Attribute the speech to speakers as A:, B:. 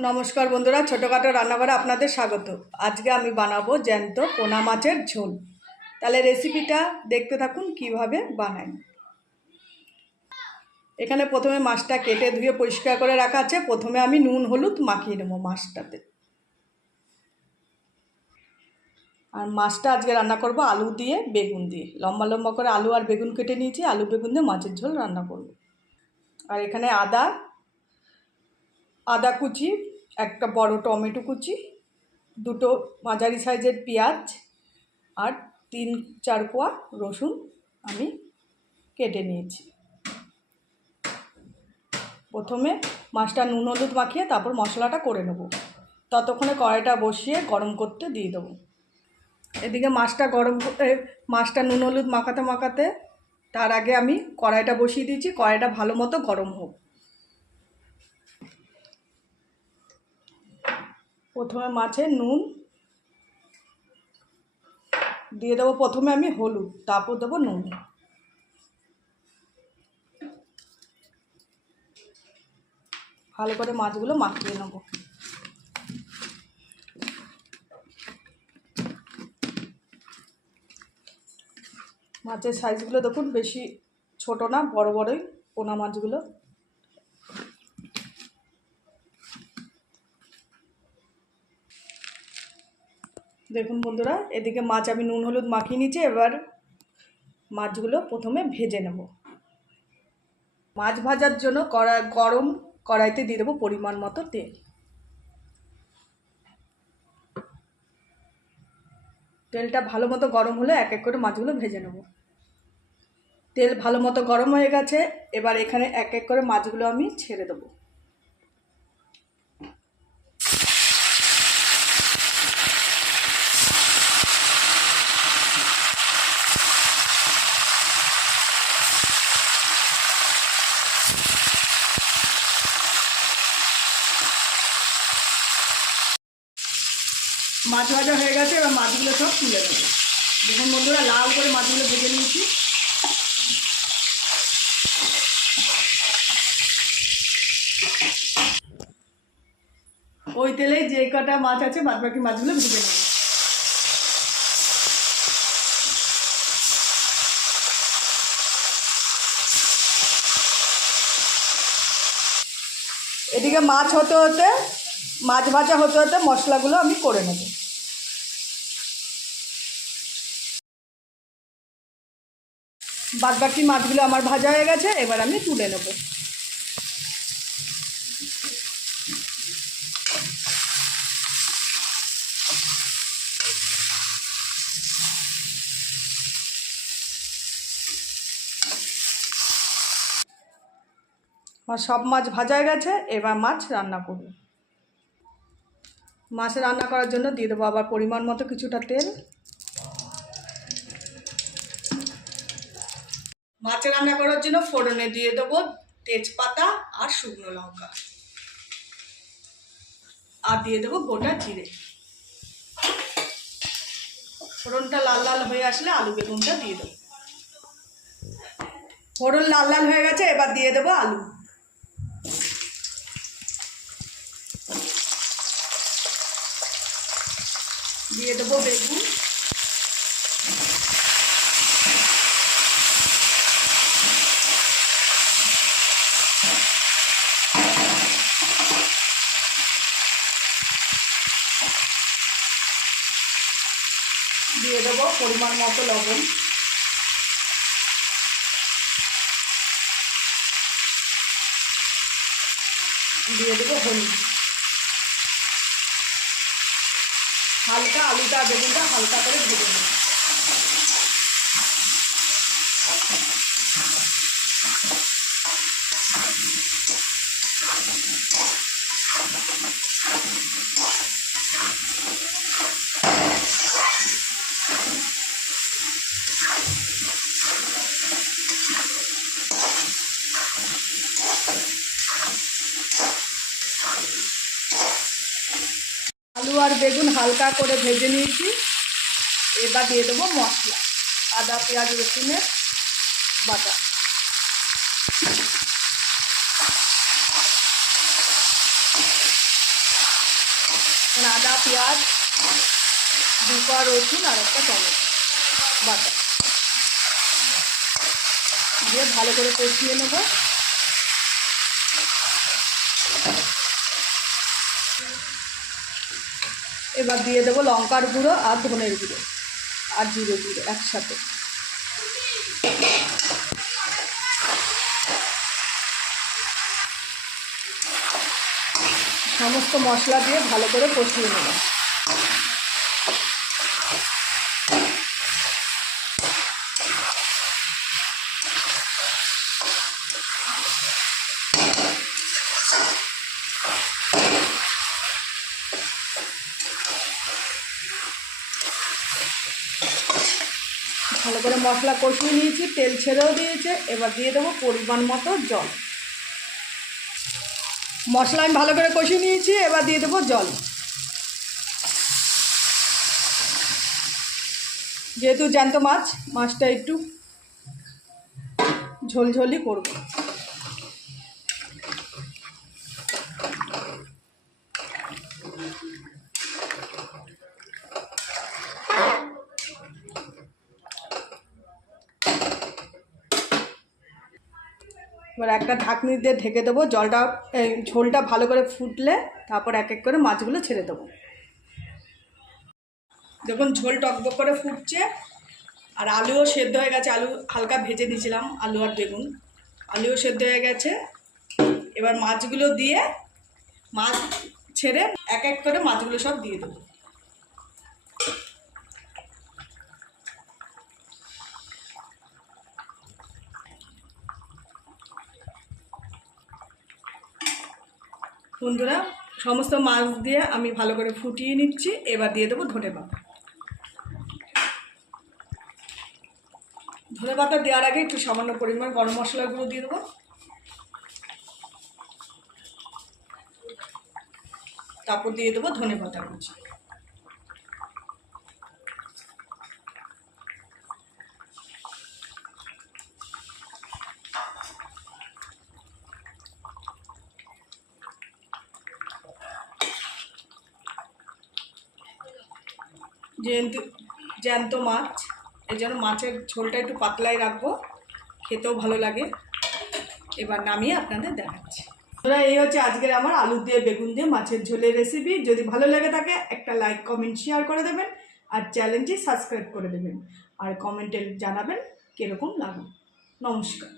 A: নমস্কার বন্ধুরা, ছোটোখাটো রান্নাঘরে আপনাদের স্বাগত। আজকে আমি বানাবো জ্যান্ত পোনা মাছের ঝোল। তাহলে রেসিপিটা দেখতে থাকুন, কীভাবে বানাই। এখানে প্রথমে মাছটা কেটে ধুয়ে পরিষ্কার করে রাখা আছে। প্রথমে আমি নুন, হলুদ মাখিয়ে নেব মাছটাতে। আর মাছটা আজকে রান্না করব আলু দিয়ে, বেগুন দিয়ে। লম্বা লম্বা করে আলু আর বেগুন কেটে নিয়েছি। আলু, বেগুন দিয়ে মাছের ঝোল রান্না করব। আর এখানে আদা আদা কুচি, একটা বড় টমেটো কুচি, দুটো মাঝারি সাইজের পেঁয়াজ আর তিন, চার কোয়া রসুন আমি কেটে নিয়েছি। প্রথমে মাছটা নুন হলুদ মাখিয়ে তারপর মশলাটা করে নেব। ততক্ষণে কড়াইটা বসিয়ে গরম করতে দিয়ে দেবো। এদিকে মাছটা গরম মাছটা নুন হলুদ মাখাতে মাখাতে তার আগে আমি কড়াইটা বসিয়ে দিয়েছি। কড়াইটা ভালো মতো গরম হোক। প্রথমে মাছে নুন দিয়ে দেবো প্রথমে আমি হলুদ, তারপর দেবো নুন। ভালো করে মাছগুলো মাখিয়ে নেব। মাছের সাইজগুলো দেখুন বেশি ছোট না, বড় বড়ই পোনা মাছগুলো। দেখুন বন্ধুরা, এদিকে মাছ আমি নুন, হলুদ মাখিয়ে নিয়েছি এবার মাছগুলো প্রথমে ভেজে নেব। মাছ ভাজার জন্য কড়া, গরম কড়াইতে দিয়ে দেবো পরিমাণ মতো তেল। তেলটা ভালো মতো গরম হলে এক এক করে মাছগুলো ভেজে নেব। তেল ভালো মতো গরম হয়ে গেছে, এবার এখানে এক এক করে মাছগুলো আমি ছেড়ে দেবো। মাছ ভাজা হয়ে গেছে, এবার মাছগুলো সব তুলে নেব। দেখুন বন্ধুরা, লাল করে মাছগুলো ভেজে নিয়েছি। ওই তেলে যে কটা মাছ আছে বাদ বাকি মাছগুলো ভেজে নেব। এদিকে মাছ হতে হতে মাছ ভাজা হতে হতে মশলাগুলো আমি করে নেব। বাদ বাকি মাছগুলো আমার ভাজা হয়ে গেছে, এবার আমি তুলে নেব। আমার সব মাছ ভাজা হয়ে গেছে, এবার মাছ রান্না করব। মাছ রান্না করার জন্য দিয়ে দেবো আবার পরিমাণ মতো কিছুটা তেল। মাছ রান্না করার জন্য ফোড়নে দিয়ে দেবো তেজপাতা আর শুকনো লঙ্কা। আর দিয়ে দেবো গোটা জিরে। ফোড়নটা লাল লাল হয়ে আসলে আলু বেগুনটা দিয়ে দেবো। ফোড়ন লাল লাল হয়ে গেছে, এবার দিয়ে দেবো আলু। দিয়ে দেবো বেগুন। দিয়ে দেবো পরিমাণ মতো লবণ। দিয়ে দেবো হলুদ। হালকা আলুটা বেগুনটা হালকা করে ভেজে নেব আলু আর বেগুন হালকা করে ভেজে নিয়েছি। এবার দিয়ে দেবো মশলা। আদা, পেঁয়াজ, রসুনের বাটা। আদা, পেঁয়াজ দু পা রসুন আর একটা টমেটো বাটা। দিয়ে ভালো করে কষিয়ে নেব। এবার দিয়ে দেবো লঙ্কার গুঁড়ো আর ধনের গুঁড়ো আর জিরে গুঁড়ো একসাথে। সমস্ত মশলা দিয়ে ভালো করে কষিয়ে নেব। ভালো করে মশলা কষিয়ে নিয়েছি, তেল ছেড়েও দিয়েছে। এবার দিয়ে দেবো পরিমাণ মতো জল। মশলা আমি ভালো করে কষিয়ে নিয়েছি, এবার দিয়ে দেবো জল। যেহেতু জ্যান্ত মাছ, মাছটা একটু ঝোলঝলি করব। এবার একটা ঢাকনি দিয়ে ঢেকে দেবো, জলটা, এই ঝোলটা ভালো করে ফুটলে তারপর এক এক করে মাছগুলো ছেড়ে দেবো। দেখুন, ঝোল টকবক করে ফুটছে, আর আলুও সেদ্ধ হয়ে গেছে। আলু হালকা ভেজে দিয়েছিলাম আলু আর বেগুন। আলুও সেদ্ধ হয়ে গেছে। এবার মাছগুলো দিয়ে মাছ ছেড়ে এক এক করে মাছগুলো সব দিয়ে দেবো। বন্ধুরা, সমস্ত মাছ দিয়ে আমি ভালো করে ফুটিয়ে নিচ্ছি। এবার দিয়ে দেবো ধনে পাতা। ধনে পাতা দেওয়ার আগে একটু সামান্য পরিমাণ গরম মশলাগুলো দিয়ে দেবো। তারপর দিয়ে দেবো ধনে পাতা কুচি। জ্যান্ত জ্যান্ত মাছ। এই জন্য মাছের ঝোলটা একটু পাতলাই রাখব। খেতেও ভালো লাগে। এবার নামিয়ে আপনাদের দেখাচ্ছি। তোরা এই হচ্ছে আজকের আমার আলু দিয়ে বেগুন দিয়ে মাছের ঝোলের রেসিপি যদি ভালো লেগে থাকে, একটা লাইক কমেন্ট শেয়ার করে দেবেন আর চ্যানেলটি সাবস্ক্রাইব করে দেবেন। আর কমেন্টে জানাবেন কীরকম লাগবে নমস্কার।